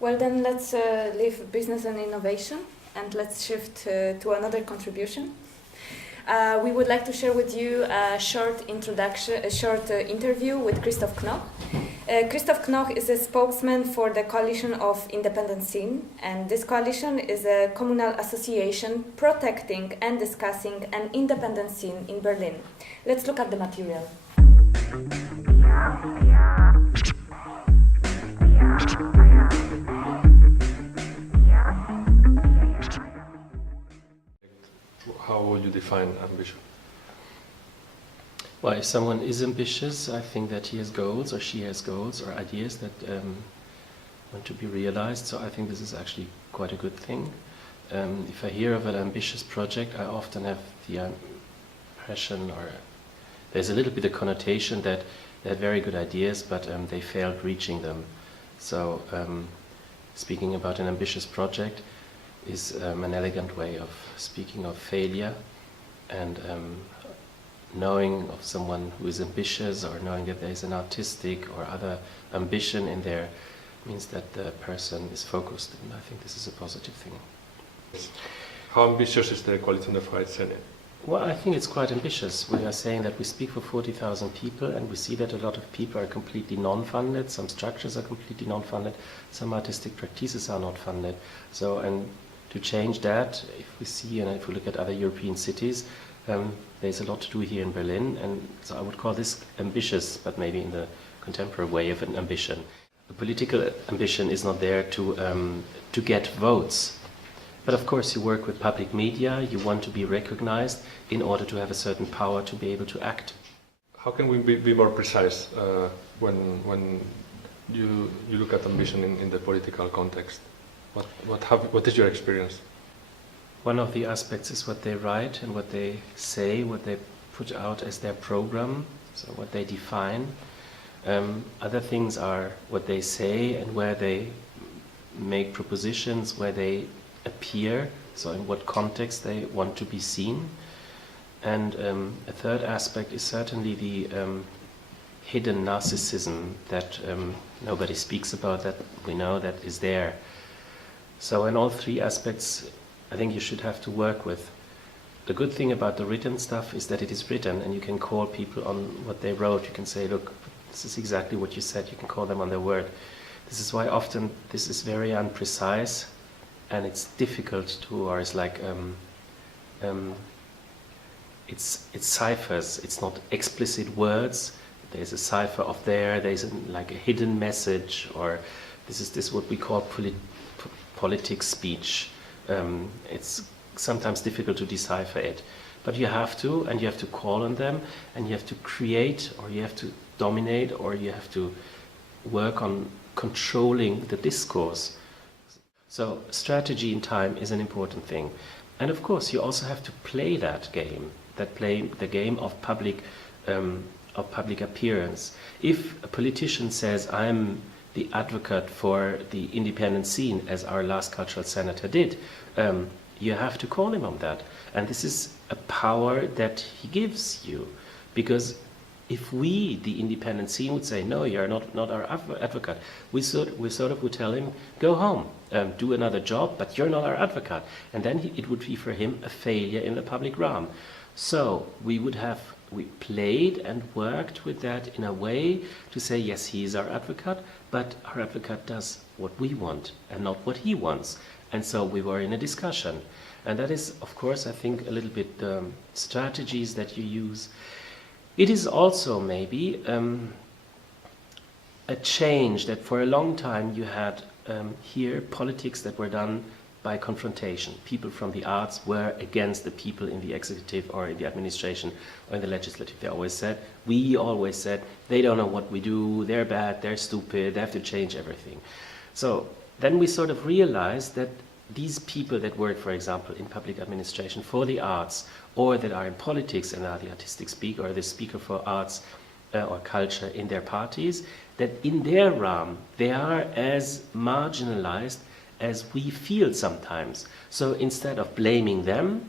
Well, then let's leave business and innovation and let's shift to another contribution. We would like to share with you a short interview with Christoph Knoch. Christoph Knoch is a spokesman for the Coalition of Independent Scene, and this coalition is a communal association protecting and discussing an independent scene in Berlin. Let's look at the material. How would you define ambition? Well, if someone is ambitious, I think that he has goals or she has goals or ideas that want to be realized. So I think this is actually quite a good thing. If I hear of an ambitious project, I often have the impression, or there's a little bit of connotation that they had very good ideas, but they failed reaching them. So speaking about an ambitious project is an elegant way of speaking of failure, and knowing of someone who is ambitious or knowing that there is an artistic or other ambition in there means that the person is focused, and I think this is a positive thing. How ambitious is the Coalition of Freie Szene? Well, I think it's quite ambitious. We are saying that we speak for 40,000 people, and we see that a lot of people are completely non-funded, some structures are completely non-funded, some artistic practices are not funded. So, and to change that, if we see and if we look at other European cities, there's a lot to do here in Berlin, and so I would call this ambitious, but maybe in the contemporary way of an ambition. The political ambition is not there to get votes, but of course you work with public media, you want to be recognized in order to have a certain power to be able to act. How can we be more precise when you look at ambition in the political context? What is your experience? One of the aspects is what they write and what they say, what they put out as their program, so what they define. Other things are what they say and where they make propositions, where they appear, so in what context they want to be seen. And a third aspect is certainly the hidden narcissism that nobody speaks about, that we know that is there. So in all three aspects, I think you should have to work with. The good thing about the written stuff is that it is written and you can call people on what they wrote. You can say, look, this is exactly what you said. You can call them on their word. This is why often this is very unprecise and it's difficult to, or it's like, it's ciphers. It's not explicit words. There's a cipher of there's like a hidden message, or this is what we call politics speech. It's sometimes difficult to decipher it, but you have to, and you have to call on them, and you have to create, or you have to dominate, or you have to work on controlling the discourse. So strategy in time is an important thing, and of course you also have to play that game, the game of public appearance. If a politician says, I'm the advocate for the independent scene, as our last cultural senator did, you have to call him on that. And this is a power that he gives you. Because if we, the independent scene, would say, no, you're not our advocate, we sort of would tell him, go home, do another job, but you're not our advocate. And then it would be for him a failure in the public realm. So we played and worked with that in a way to say, yes, he is our advocate, but our advocate does what we want and not what he wants. And so we were in a discussion. And that is, of course, I think a little bit strategies that you use. It is also maybe a change that for a long time you had here politics that were done by confrontation. People from the arts were against the people in the executive or in the administration or in the legislative. We always said, they don't know what we do, they're bad, they're stupid, they have to change everything. So then we sort of realized that these people that work, for example, in public administration for the arts, or that are in politics and are the artistic speaker or the speaker for arts or culture in their parties, that in their realm they are as marginalized as we feel sometimes. So instead of blaming them,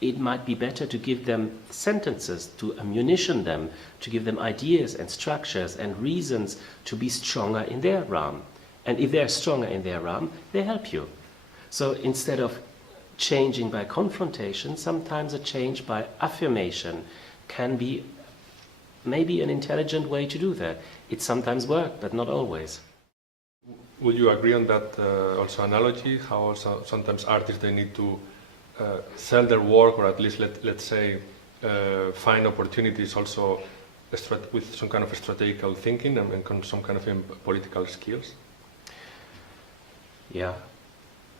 it might be better to give them sentences, to ammunition them, to give them ideas and structures and reasons to be stronger in their realm. And if they're stronger in their realm, they help you. So instead of changing by confrontation, sometimes a change by affirmation can be maybe an intelligent way to do that. It sometimes works, but not always. Would you agree on that also analogy, how also sometimes artists, they need to sell their work, or at least let's say find opportunities also with some kind of strategical thinking and some kind of political skills? Yeah,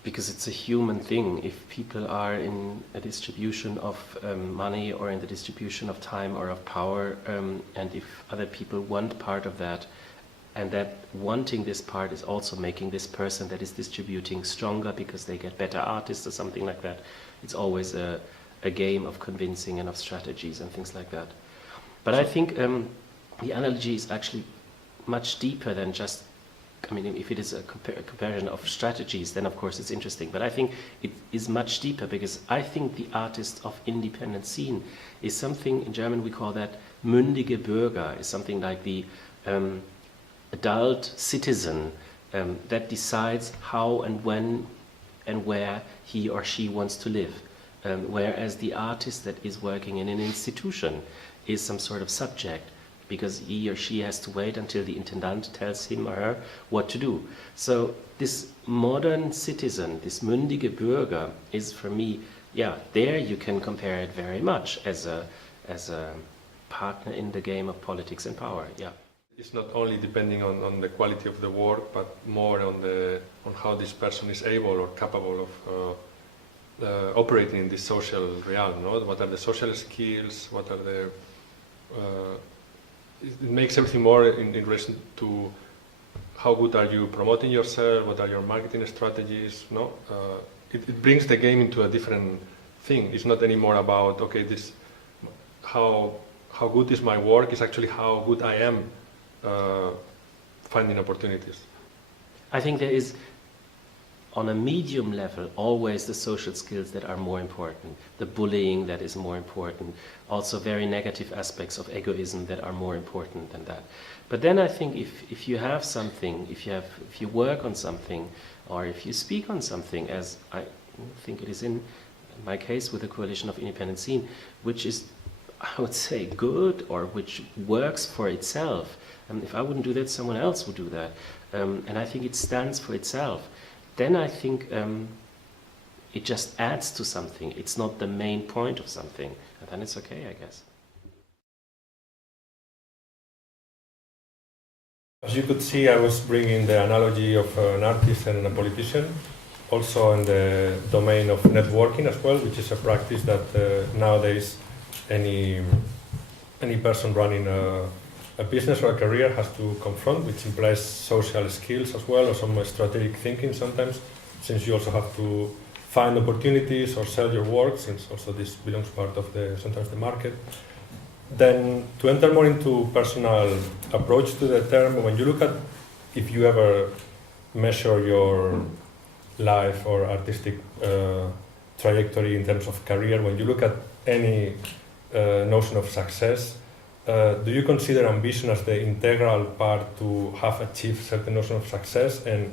because it's a human thing. If people are in a distribution of money or in the distribution of time or of power, and if other people want part of that, and that wanting this part is also making this person that is distributing stronger because they get better artists or something like that, it's always a game of convincing and of strategies and things like that. But I think the analogy is actually much deeper than just, I mean, if it is a comparison of strategies, then of course it's interesting. But I think it is much deeper, because I think the artist of independent scene is something, in German we call that mündige Bürger, is something like the adult citizen that decides how and when and where he or she wants to live. Whereas the artist that is working in an institution is some sort of subject, because he or she has to wait until the intendant tells him or her what to do. So this modern citizen, this mündige Bürger, is for me, yeah, there you can compare it very much as a partner in the game of politics and power, yeah. It's not only depending on the quality of the work, but more on how this person is able or capable of operating in this social realm. No? What are the social skills? What are the it makes everything more in relation to how good are you promoting yourself, what are your marketing strategies, no? It brings the game into a different thing. It's not anymore about, okay, this, how good is my work, it's actually how good I am finding opportunities. I think there is, on a medium level, always the social skills that are more important, the bullying that is more important, also very negative aspects of egoism that are more important than that. But then I think if you have something, if you work on something, or if you speak on something, as I think it is in my case with the Coalition of Independent Scene, which is, I would say, good, or which works for itself, and if I wouldn't do that, someone else would do that, and I think it stands for itself, then I think it just adds to something. It's not the main point of something, and then it's okay, I guess. As you could see, I was bringing the analogy of an artist and a politician, also in the domain of networking as well, which is a practice that nowadays any person running a business or a career has to confront, which implies social skills as well, or some strategic thinking sometimes, since you also have to find opportunities or sell your work, since also this belongs part of sometimes the market. Then to enter more into personal approach to the term, when you look at, if you ever measure your life or artistic trajectory in terms of career, when you look at any notion of success, do you consider ambition as the integral part to have achieved certain notion of success? And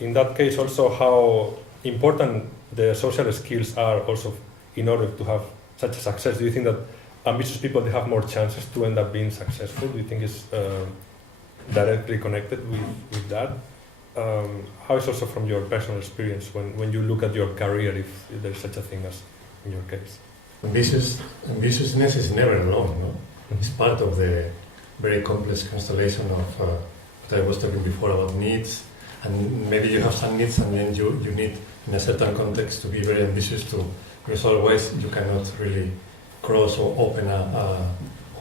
in that case also, how important the social skills are also in order to have such a success? Do you think that ambitious people, they have more chances to end up being successful? Do you think it's directly connected with that? How is also from your personal experience when you look at your career, if there's such a thing as in your case? Ambitiousness is never alone, no? It's part of the very complex constellation of what I was talking before about needs, and maybe you have some needs and then you need in a certain context to be very ambitious too, because otherwise you cannot really cross or open or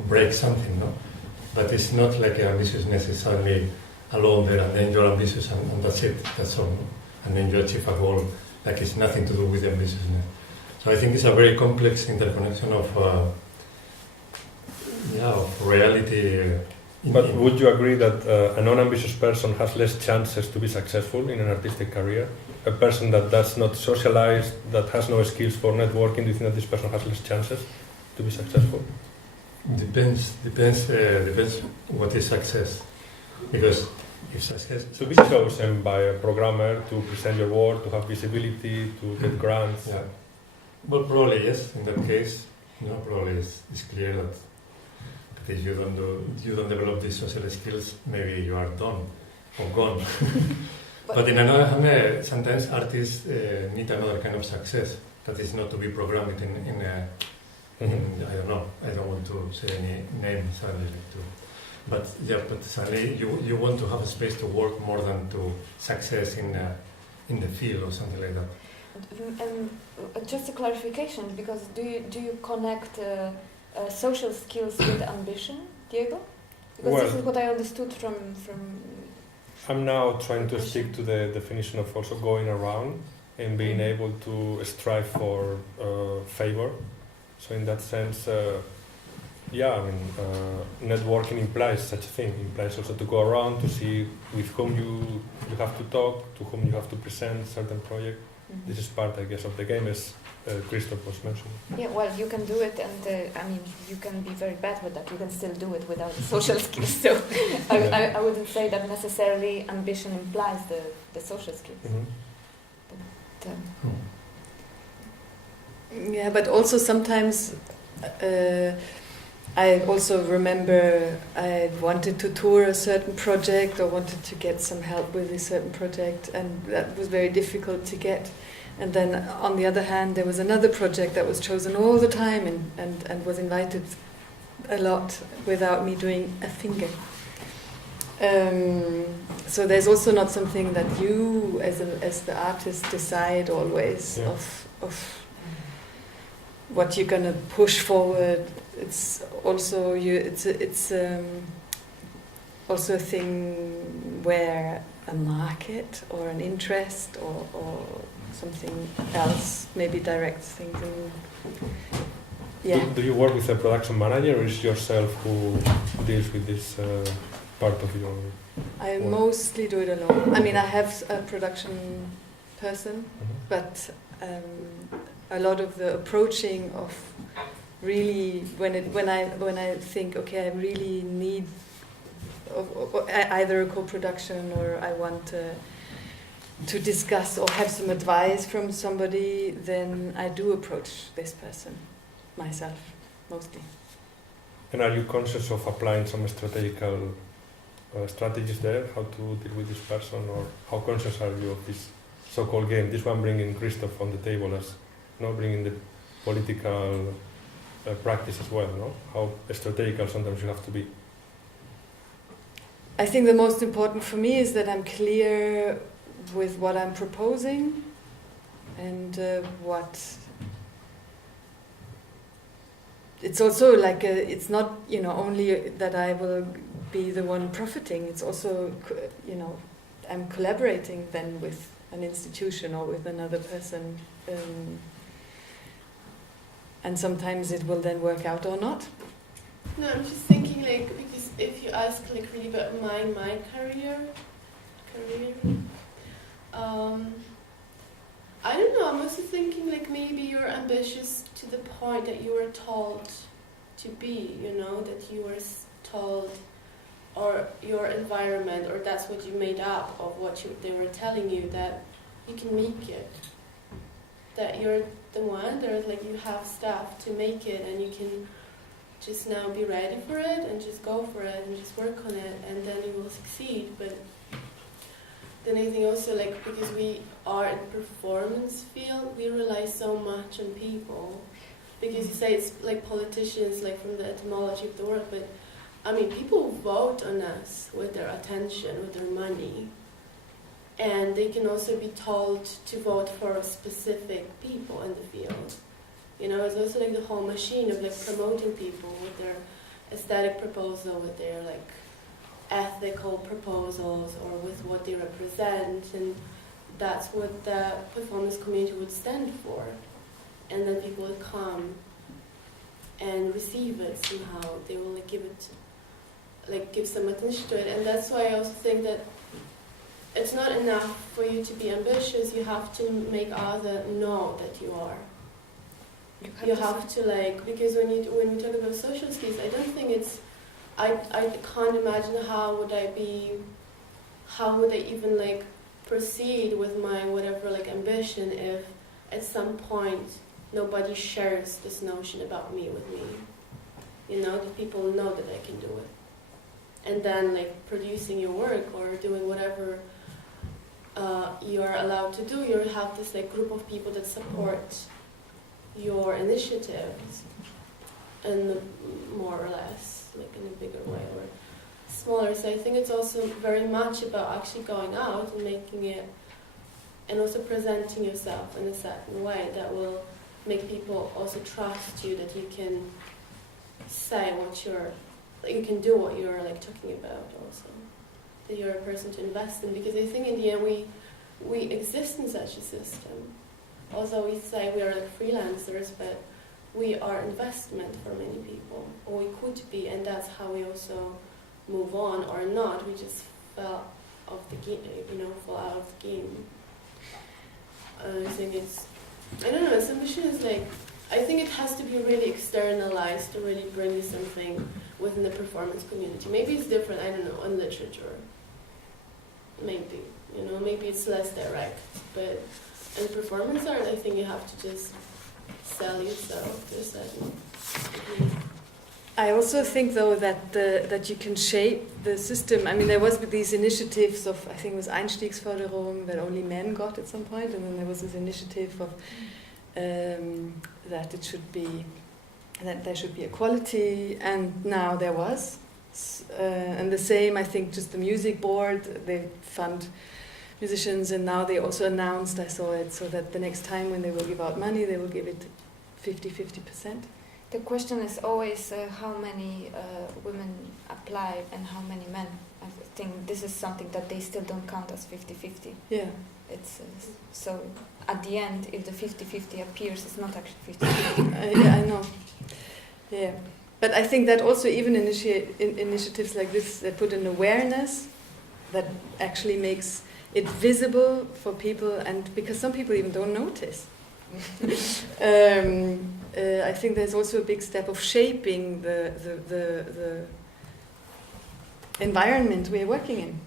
break something, no? But it's not like ambitiousness is suddenly alone there and then you're ambitious and that's it, that's all, no? And then you achieve a goal like it's nothing to do with ambitiousness. So I think it's a very complex interconnection of reality. But would you agree that a non-ambitious person has less chances to be successful in an artistic career? A person that does not socialize, that has no skills for networking, do you think that this person has less chances to be successful? Depends what is success. Because if success To be chosen by a programmer to present your work, to have visibility, to get grants. Yeah. Well, probably yes. In that case, probably it's clear that if you don't develop these social skills, maybe you are done or gone. But in another hand, sometimes artists need another kind of success that is not to be programmed in I don't know. I don't want to say any name sadly but sadly you want to have a space to work more than to success in the field or something like that. And just a clarification, because do you connect social skills with ambition, Diego? Because this is what I understood from. I'm now trying to stick to the definition of also going around and being able to strive for favor. So in that sense, networking implies such a thing. Implies also to go around to see with whom you have to talk, to whom you have to present certain project. Mm-hmm. This is part, I guess, of the game, as Christoph was mentioning. Yeah, well, you can do it, and you can be very bad with that. You can still do it without social skills. So I wouldn't say that necessarily ambition implies the social skills. Mm-hmm. But, yeah, but also sometimes I also remember I wanted to tour a certain project or wanted to get some help with a certain project, and that was very difficult to get. And then on the other hand, there was another project that was chosen all the time and was invited a lot without me doing a finger. So there's also not something that you as the artist decide always of what you're gonna push forward. It's also also a thing where a market or an interest or something else maybe directs things. And do you work with a production manager, or is yourself who deals with this part of your I work? mostly do it alone. I mean, I have a production person, but a lot of the approaching of really when I think, okay, I really need either a co-production or I want to discuss or have some advice from somebody, then I do approach this person myself mostly. And are you conscious of applying some strategical strategies there, how to deal with this person, or how conscious are you of this so-called game? This one bringing Christoph on the table as bringing the political practice as well, no? How strategical sometimes you have to be. I think the most important for me is that I'm clear with what I'm proposing and what. It's also like it's not only that I will be the one profiting. It's also I'm collaborating then with an institution or with another person. And sometimes it will then work out or not. No, I'm just thinking because if you ask really about my career, I don't know, I'm also thinking maybe you're ambitious to the point that you were told to be, that you were told, or your environment, or that's what you made up of what they were telling you, that you can make it. That you're the one, you have stuff to make it, and you can just now be ready for it and just go for it and just work on it, and then you will succeed. But then I think also because we are in performance field, we rely so much on people. Because you say it's like politicians, from the etymology of the word, but I mean people vote on us with their attention, with their money. And they can also be told to vote for specific people in the field. It's also the whole machine of promoting people with their aesthetic proposal, with their ethical proposals, or with what they represent, and that's what the performance community would stand for. And then people would come and receive it somehow. They will give it, give some attention to it, and that's why I also think that it's not enough for you to be ambitious. You have to make others know that you are. You have to because when we talk about social skills, I don't think it's. I can't imagine how would I be how would I even like proceed with my whatever like ambition if at some point nobody shares this notion about me with me? You know, that people know that I can do it. And then like producing your work or doing whatever you're allowed to do, you have this like group of people that support your initiatives, and more or less like in a bigger way or smaller. So I think it's also very much about actually going out and making it, and also presenting yourself in a certain way that will make people also trust you, that you can say what you're, that you can do what you're like talking about also, that you're a person to invest in. Because I think in the end we exist in such a system. Also we say we are like freelancers, but we are investment for many people, or we could be, and that's how we also move on or not. We just fell off the game, fall out of the game. I think it's, I don't know, submission is like, I think it has to be really externalized to really bring you something within the performance community. Maybe it's different, I don't know, in literature. Maybe, maybe it's less direct, but in performance art, I think you have to just sell yourself to a certain degree. I also think, though, that that you can shape the system. I mean, there was these initiatives of, I think it was Einstiegsförderung, that only men got at some point, and then there was this initiative of that it should be, that there should be equality, and now there was. And the same, I think, just the music board, they fund musicians, and now they also announced, I saw it, so that the next time when they will give out money, they will give it 50-50%. The question is always how many women apply and how many men. I think this is something that they still don't count as 50-50. Yeah. It's so at the end, if the 50-50 appears, it's not actually 50-50. Yeah, I know. Yeah. But I think that also even initiatives like this, they put an awareness that actually makes it visible for people, and because some people even don't notice. I think there's also a big step of shaping the environment we're working in.